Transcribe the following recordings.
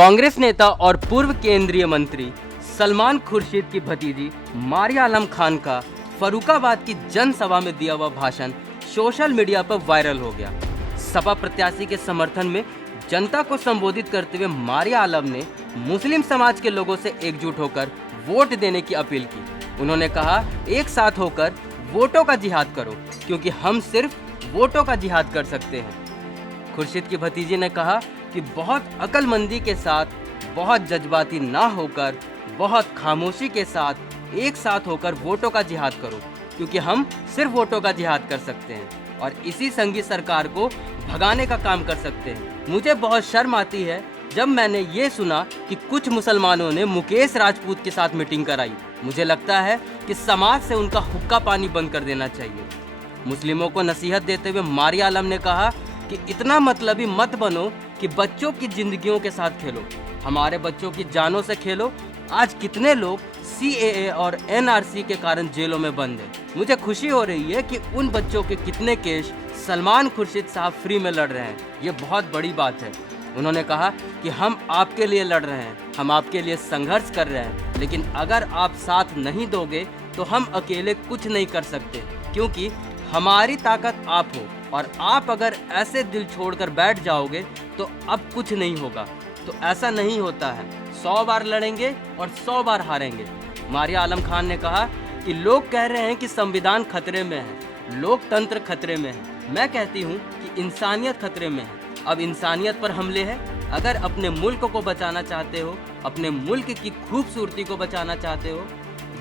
कांग्रेस नेता और पूर्व केंद्रीय मंत्री सलमान खुर्शीद की भतीजी मारिया आलम खान का फर्रुखाबाद की जनसभा में दिया हुआ भाषण सोशल मीडिया पर वायरल हो गया। सपा प्रत्याशी के समर्थन में जनता को संबोधित करते हुए मारिया आलम ने मुस्लिम समाज के लोगों से एकजुट होकर वोट देने की अपील की। उन्होंने कहा, एक साथ होकर वोटों का जिहाद करो, क्योंकि हम सिर्फ वोटों का जिहाद कर सकते हैं। खुर्शीद की भतीजी ने कहा कि बहुत अक्लमंदी के साथ, बहुत जज्बाती ना होकर, बहुत खामोशी के साथ एक साथ होकर वोटों का जिहाद करो, क्योंकि हम सिर्फ वोटों का जिहाद कर सकते हैं और इसी संगी सरकार को भगाने का काम कर सकते हैं। मुझे बहुत शर्म आती है जब मैंने ये सुना कि कुछ मुसलमानों ने मुकेश राजपूत के साथ मीटिंग कराई। मुझे लगता है कि समाज से उनका हुक्का पानी बंद कर देना चाहिए। मुस्लिमों को नसीहत देते हुए मारिया आलम ने कहा कि इतना मतलबी मत बनो कि बच्चों की जिंदगियों के साथ खेलो, हमारे बच्चों की जानों से खेलो। आज कितने लोग CAA और NRC के कारण जेलों में बंद हैं। मुझे खुशी हो रही है कि उन बच्चों के कितने केस सलमान खुर्शीद साहब फ्री में लड़ रहे हैं। ये बहुत बड़ी बात है। उन्होंने कहा कि हम आपके लिए लड़ रहे हैं, हम आपके लिए संघर्ष कर रहे हैं, लेकिन अगर आप साथ नहीं दोगे तो हम अकेले कुछ नहीं कर सकते, क्योंकि हमारी ताकत आप हो और आप अगर ऐसे दिल छोड़कर बैठ जाओगे तो अब कुछ नहीं होगा। तो ऐसा नहीं होता है, 100 बार लड़ेंगे और 100 बार हारेंगे। मारिया आलम खान ने कहा कि लोग कह रहे हैं कि संविधान खतरे में है, लोकतंत्र खतरे में है। मैं कहती हूँ कि इंसानियत खतरे में है। अब इंसानियत पर हमले हैं। अगर अपने मुल्क को बचाना चाहते हो, अपने मुल्क की खूबसूरती को बचाना चाहते हो,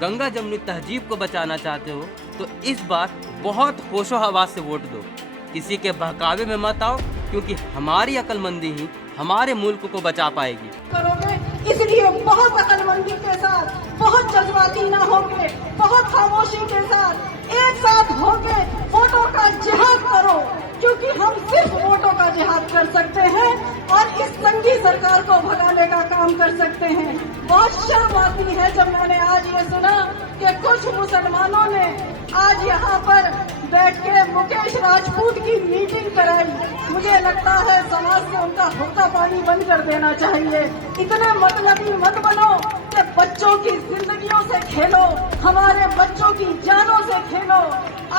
गंगा जमुनी तहजीब को बचाना चाहते हो, तो इस बार बहुत होशो हवास से वोट दो। किसी के बहकावे में मत आओ, क्योंकि हमारी अक्लमंदी ही हमारे मुल्क को बचा पाएगी। करोगे, इसलिए बहुत अक्लमंदी के साथ, बहुत जज्बाती ना होके, बहुत खामोशी के साथ एक साथ होके वोटों का जिहाद करो, क्योंकि हम सिर्फ वोटों का जिहाद कर सकते हैं और इस संगी सरकार को भगाने का काम कर सकते हैं। बहुत शर्म आती है जब मैंने आज ये सुना कि कुछ मुसलमानों ने आज यहाँ पर बैठ के मुकेश राजपूत की मीटिंग कराई। मुझे लगता है समाज से उनका हुक्का पानी बंद कर देना चाहिए। इतने मतलबी मत बनो कि बच्चों की जिंदगियों से खेलो, हमारे बच्चों की जानों से खेलो।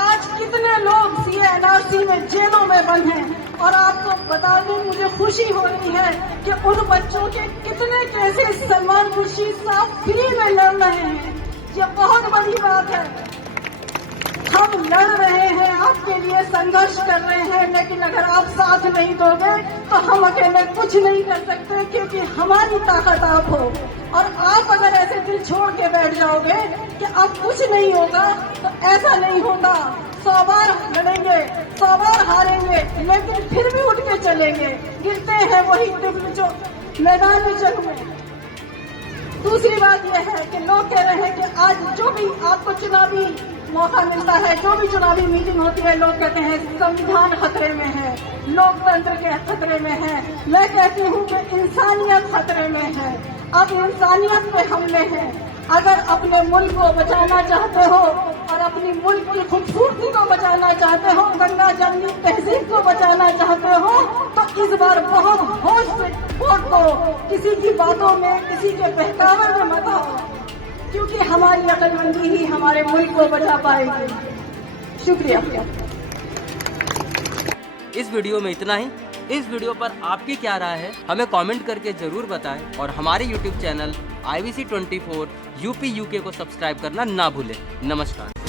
आज कितने लोग CAA-NRC में जेलों में बंद हैं और आपको बताने मुझे खुशी हो रही है कि उन बच्चों के कितने केसेस सलमान खुर्शीद साहब फ्री में लड़ रहे हैं। ये बहुत बड़ी बात है। हम लड़ रहे हैं, आपके लिए संघर्ष कर रहे हैं, लेकिन अगर आप साथ नहीं दोगे तो हम अकेले कुछ नहीं कर सकते, क्योंकि हमारी ताकत आप हो। और आप अगर ऐसे दिल छोड़ के बैठ जाओगे कि अब कुछ नहीं होगा, तो ऐसा नहीं होगा। 100 बार लड़ेंगे, 100 बार हारेंगे, लेकिन फिर भी उठ के चलेंगे। गिरते हैं वही टिफिन जो मैदान में जंग में। दूसरी बात यह है कि लोग कह रहे हैं कि आज जो भी आपको चुनावी मौका मिलता है, जो भी चुनावी मीटिंग होती है, लोग कहते हैं संविधान खतरे में है, लोकतंत्र के खतरे में है। मैं कहती हूँ कि इंसानियत खतरे में है। अब इंसानियत पे हमले हैं। अगर अपने मुल्क को बचाना चाहते हो और अपनी मुल्क की खूबसूरती को बचाना चाहते हो, गंगा जमुनी तहजीब को बचाना चाहते हो, तो इस बार बहुत होश से वोट करो। किसी की बातों में, किसी के बहकावे में मत आओ, क्योंकि हमारी अक्लमंदी ही हमारे मुल्क को बचा पाएगी। शुक्रिया। इस वीडियो में इतना ही। इस वीडियो पर आपकी क्या राय है, हमें कमेंट करके जरूर बताएं और हमारे YouTube channel IBC 24 UP UK को सब्सक्राइब करना ना भूलें। नमस्कार।